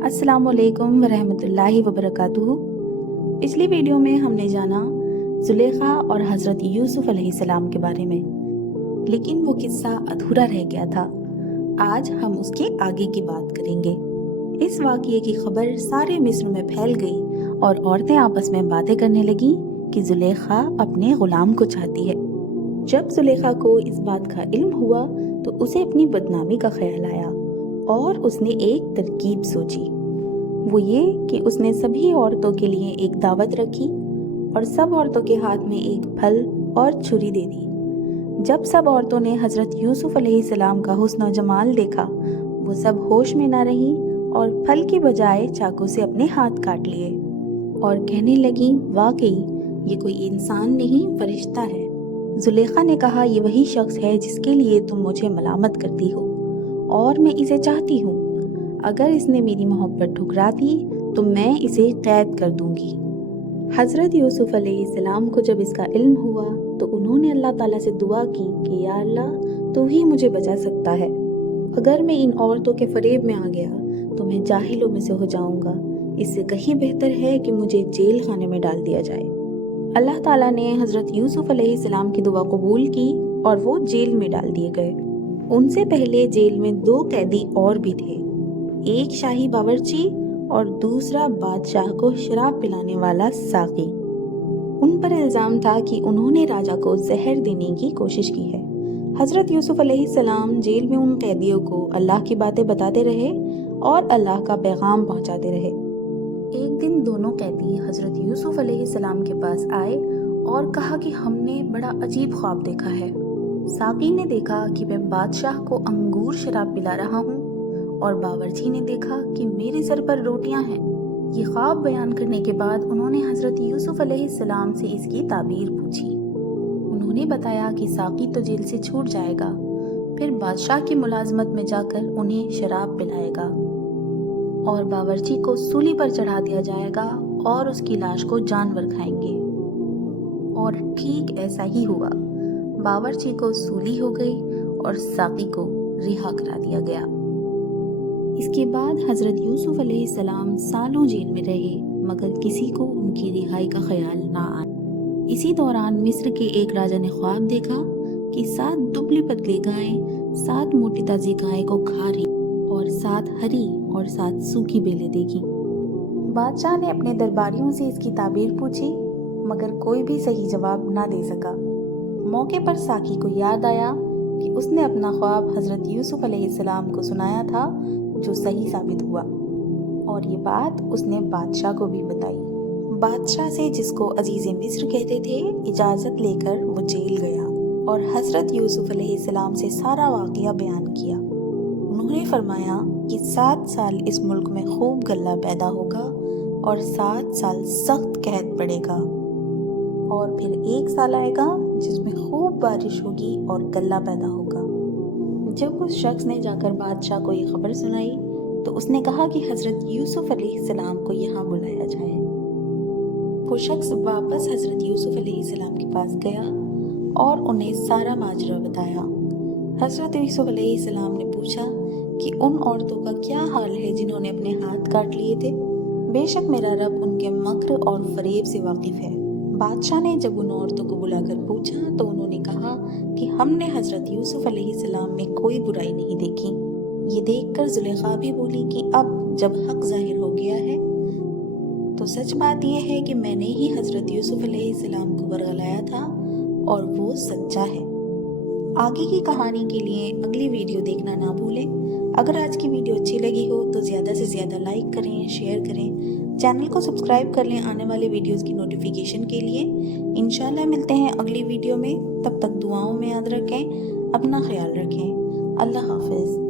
अस्सलाम वालेकुम वरहमतुल्लाहि वबरकातुहू। पिछली वीडियो में हमने जाना जुलेखा और हज़रत यूसुफ अलैहिस्सलाम के बारे में, लेकिन वो किस्सा अधूरा रह गया था। आज हम उसके आगे की बात करेंगे। इस वाक़ये की खबर सारे मिस्र में फैल गई और औरतें आपस में बातें करने लगीं कि जुलेखा अपने ग़ुलाम को चाहती है। जब जुलेखा को इस बात का इल्म हुआ तो उसे अपनी बदनामी का ख्याल आया और उसने एक तरकीब सोची। वो ये कि उसने सभी औरतों के लिए एक दावत रखी और सब औरतों के हाथ में एक फल और छुरी दे दी। जब सब औरतों ने हज़रत यूसुफ अलैहिस्सलाम का हुस्न और जमाल देखा, वो सब होश में ना रहीं और फल की बजाय चाकू से अपने हाथ काट लिए और कहने लगी, वाकई ये कोई इंसान नहीं फरिश्ता है। जुलेखा ने कहा, ये वही शख्स है जिसके लिए तुम मुझे मलामत करती हो और मैं इसे चाहती हूँ। अगर इसने मेरी मोहब्बत ठुकरा दी तो मैं इसे कैद कर दूंगी। हज़रत यूसुफ अलैहिस्सलाम को जब इसका इल्म हुआ तो उन्होंने अल्लाह ताला से दुआ की कि या अल्लाह, तू ही मुझे बचा सकता है। अगर मैं इन औरतों के फरेब में आ गया तो मैं जाहिलों में से हो जाऊंगा। इससे कहीं बेहतर है कि मुझे जेल खाने में डाल दिया जाए। अल्लाह ताला ने हज़रत यूसुफ अलैहिस्सलाम की दुआ कबूल की और वो जेल में डाल दिए गए। उनसे पहले जेल में 2 कैदी और भी थे, एक शाही बावर्ची और दूसरा बादशाह को शराब पिलाने वाला साकी। उन पर इल्ज़ाम था कि उन्होंने राजा को जहर देने की कोशिश की है। हज़रत यूसुफ अलैहिस्सलाम जेल में उन कैदियों को अल्लाह की बातें बताते रहे और अल्लाह का पैगाम पहुंचाते रहे। एक दिन दोनों कैदी हज़रत यूसुफ अलैहिस्सलाम के पास आए और कहा कि हमने बड़ा अजीब ख्वाब देखा है। साकी ने देखा कि मैं बादशाह को अंगूर शराब पिला रहा हूँ और बावर्ची ने देखा कि मेरे सर पर रोटियां हैं। ये ख्वाब बयान करने के बाद उन्होंने हज़रत यूसुफ अलैहिस्सलाम से इसकी ताबीर पूछी। उन्होंने बताया कि साकी तो जेल से छूट जाएगा, फिर बादशाह की मुलाजमत में जाकर उन्हें शराब पिलाएगा और बावर्ची को सूली पर चढ़ा दिया जाएगा और उसकी लाश को जानवर खाएंगे। और ठीक ऐसा ही हुआ। बावर्ची को सूली हो गई और साकी को रिहा करा दिया गया। इसके बाद हज़रत यूसुफ अलैहिस्सलाम सालों जेल में रहे, मगर किसी को उनकी रिहाई का ख्याल ना आया। इसी दौरान मिस्र के एक राजा ने ख्वाब देखा कि 7 दुबली पतली गायें 7 मोटी ताजी गाय को खा रही और 7 हरी और 7 सूखी बेलें देखी। बादशाह ने अपने दरबारियों से इसकी ताबीर पूछी, मगर कोई भी सही जवाब ना दे सका। मौके पर साकी को याद आया कि उसने अपना ख्वाब हज़रत यूसुफ अलैहिस्सलाम को सुनाया था, जो सही साबित हुआ, और ये बात उसने बादशाह को भी बताई। बादशाह से, जिसको अजीज़े मिस्र कहते थे, इजाज़त लेकर वो जेल गया और हज़रत यूसुफ अलैहिस्सलाम से सारा वाक़या बयान किया। उन्होंने फरमाया कि 7 साल इस मुल्क में खूब गल्ला पैदा होगा और 7 साल सख्त कहत पड़ेगा, और फिर 1 साल आएगा जिसमें खूब बारिश होगी और गल्ला पैदा होगा। जब उस शख्स ने जाकर बादशाह को ये खबर सुनाई तो उसने कहा कि हज़रत यूसुफ अलैहिस्सलाम को यहाँ बुलाया जाए। वो शख्स वापस हज़रत यूसुफ अलैहिस्सलाम के पास गया और उन्हें सारा माजरा बताया। हज़रत यूसुफ अलैहिस्सलाम ने पूछा कि उन औरतों का क्या हाल है जिन्होंने अपने हाथ काट लिए थे। बेशक मेरा रब उनके मक्र और फरेब से वाकिफ है। बादशाह ने जब उन औरतों को बुलाकर पूछा तो उन्होंने कहा कि हमने हज़रत यूसुफ अलैहिस्सलाम में कोई बुराई नहीं देखी। ये देखकर जुलेखा भी बोली कि अब जब हक जाहिर हो गया है तो सच बात यह है कि मैंने ही हज़रत यूसुफ अलैहिस्सलाम को बरगलाया था और वो सच्चा है। आगे की कहानी के लिए अगली वीडियो देखना ना भूलें। अगर आज की वीडियो अच्छी लगी हो तो ज़्यादा से ज़्यादा लाइक करें, शेयर करें, चैनल को सब्सक्राइब कर लें आने वाले वीडियोस की नोटिफिकेशन के लिए। इंशाल्लाह मिलते हैं अगली वीडियो में। तब तक दुआओं में याद रखें, अपना ख्याल रखें। अल्लाह हाफ़िज़।